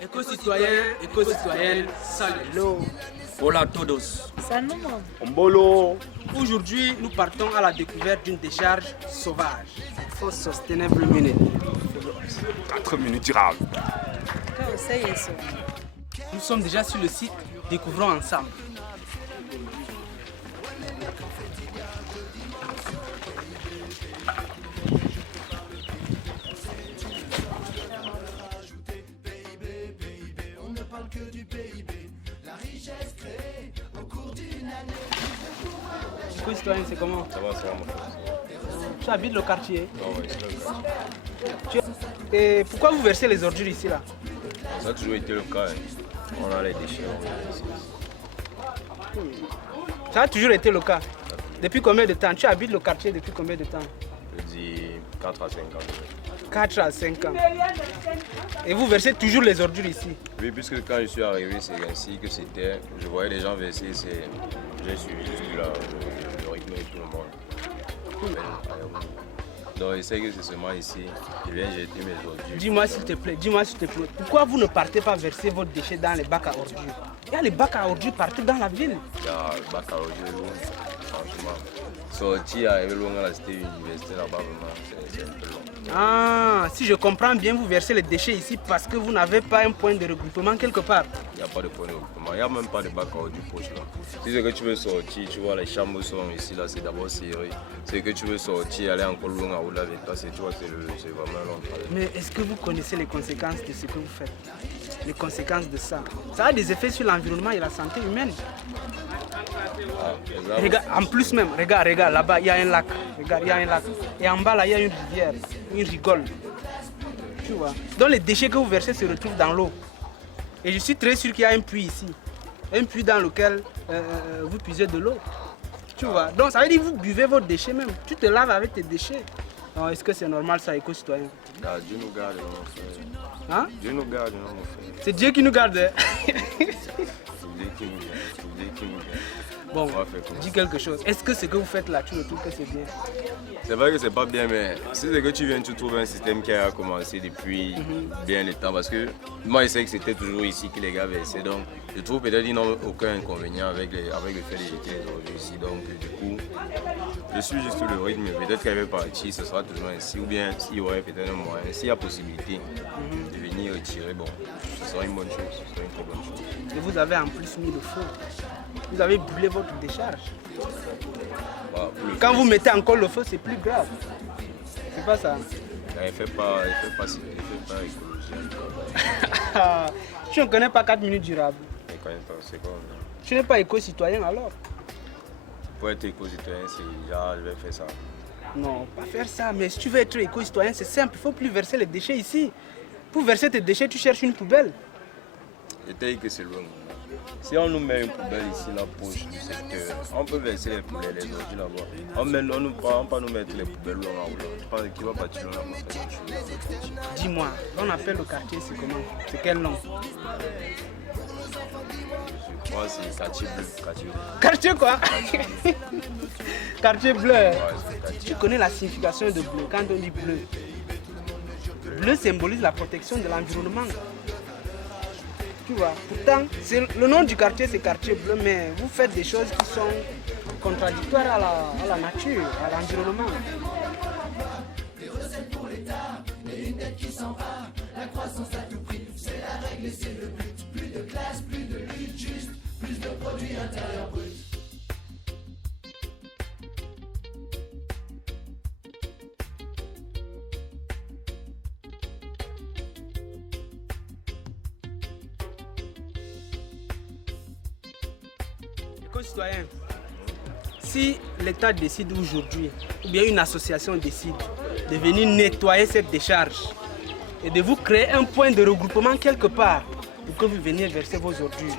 Éco-citoyens, éco-citoyennes, salut. Hola a todos. Salut. Mbolo. Aujourd'hui, nous partons à la découverte d'une décharge sauvage. For sustainable minute. 4 minutes durables. Nous sommes déjà sur le site, découvrons ensemble. Éco-citoyen, c'est comment? Ça va, mon frère. Tu habites le quartier? Non, oui, c'est le cas. Et pourquoi vous versez les ordures ici là? Ça a toujours été le cas. Hein. On a les déchets. Ça a toujours été le cas. Depuis combien de temps? Tu habites le quartier depuis combien de temps? Je dis 4 à 5 ans. 4 à 5 ans. Et vous versez toujours les ordures ici? Oui, puisque quand je suis arrivé, c'est ainsi que c'était. Je voyais les gens verser, j'ai suivi le rythme de tout le monde. Donc je sais que c'est seulement ici, je viens jeter mes ordures. Dis-moi s'il te plaît, pourquoi vous ne partez pas verser vos déchets dans les bacs à ordures? Il y a les bacs à ordures partout dans la ville. Il y a le bac à ordures, franchement. Sortir, arriver loin à la cité université là-bas, vraiment, c'est un peu long. Ah, si je comprends bien, vous versez les déchets ici parce que vous n'avez pas un point de regroupement quelque part. Il n'y a pas de point de regroupement, il n'y a même pas de bac à ordures proche là. Si c'est que tu veux sortir, tu vois les chambres sont ici, là c'est d'abord serré. C'est que tu veux sortir, aller encore loin à Oula avec toi, tu vois, c'est vraiment long. Mais est-ce que vous connaissez les conséquences de ce que vous faites? Les conséquences de ça. Ça a des effets sur l'environnement et la santé humaine. Ah, Regarde, en plus même, regarde, là-bas, il y a un lac. Regarde, il y a un lac. Et en bas, là, il y a une rivière, une rigole. Tu vois. Donc les déchets que vous versez se retrouvent dans l'eau. Et je suis très sûr qu'il y a un puits ici. Un puits dans lequel vous puisez de l'eau. Tu vois. Donc ça veut dire que vous buvez vos déchets même. Tu te laves avec tes déchets. Est-ce que c'est normal ça, éco-citoyen? Dieu nous garde, mon frère. Hein? Dieu nous garde, mon frère. C'est Dieu qui nous garde. Hein? C'est Dieu qui nous garde. Bon, dis quelque chose. Est-ce que ce que vous faites là, tu le trouves que c'est bien? C'est vrai que c'est pas bien, mais si c'est que tu viens, tu trouves un système qui a commencé depuis bien le temps. Parce que moi, je sais que c'était toujours ici que les gars versaient. Donc, je trouve peut-être qu'ils n'ont aucun inconvénient avec le fait de jeter les ordures ici. Donc, du coup, je suis juste sur le rythme. Peut-être qu'elle va partir, ce sera toujours ainsi. Ou bien, s'il y aurait peut-être un moyen, s'il y a possibilité de venir retirer, bon, ce sera une bonne chose. Ce sera une très bonne chose. Et vous avez en plus mis le feu. Vous avez brûlé votre décharge. Voilà, quand vous mettez encore le feu, c'est plus grave. C'est pas ça. Il ne fait pas écologie. Tu ne connais pas 4 minutes durables. Je ne connais pas, c'est quoi? Tu n'es pas éco-citoyen alors? Pour être éco-citoyen, c'est genre, je vais faire ça. Non, pas faire ça. Mais si tu veux être éco-citoyen, c'est simple. Il ne faut plus verser les déchets ici. Pour verser tes déchets, tu cherches une poubelle. Je t'ai dit que c'est loin. Si on nous met une poubelle ici, la poche du secteur, on peut verser les ordures là-bas. On ne peut pas nous mettre les poubelles loin là. Je pense qu'il va partir loin là-bas. Dis-moi, on appelle le quartier, c'est comment? C'est quel nom? Je crois que c'est quartier bleu. Quartier quoi? Quartier bleu. Ouais, tu connais la signification de bleu quand on dit bleu? Bleu symbolise la protection de l'environnement. Tu vois, pourtant, le nom du quartier c'est quartier bleu, mais vous faites des choses qui sont contradictoires à la nature, à l'environnement. Des recettes pour l'État, et une dette qui s'en va, la croissance à tout prix, c'est la règle et c'est le but. Plus de classe, plus de lutte juste, plus de produits intérieurs bruts. Citoyen, si l'État décide aujourd'hui, ou bien une association décide de venir nettoyer cette décharge et de vous créer un point de regroupement quelque part pour que vous veniez verser vos ordures,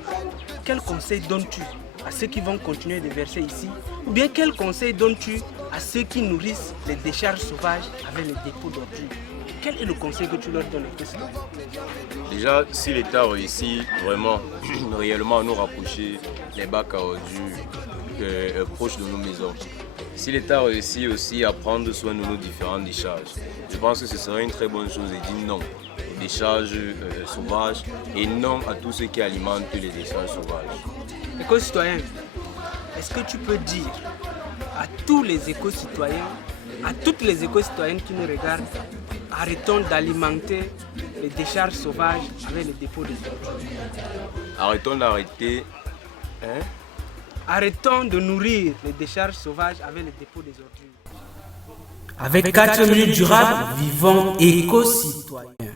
quel conseil donnes-tu à ceux qui vont continuer de verser ici? Ou bien quel conseil donnes-tu à ceux qui nourrissent les décharges sauvages avec les dépôts d'ordures? Quel est le conseil que tu leur donnes? Déjà, si l'État réussit vraiment, réellement à nous rapprocher les bacs à ordures proches de nos maisons, si l'État réussit aussi à prendre soin de nos différentes décharges, je pense que ce serait une très bonne chose et dire non décharges sauvages et non à tout ce qui alimente les décharges sauvages. Éco-citoyen, est-ce que tu peux dire à tous les éco-citoyens, à toutes les éco-citoyennes qui nous regardent, arrêtons d'alimenter les décharges sauvages avec les dépôts de ordures. Arrêtons d'arrêter. Hein? Arrêtons de nourrir les décharges sauvages avec les dépôts des ordures. Avec 4 minutes durables, vivons éco-citoyens.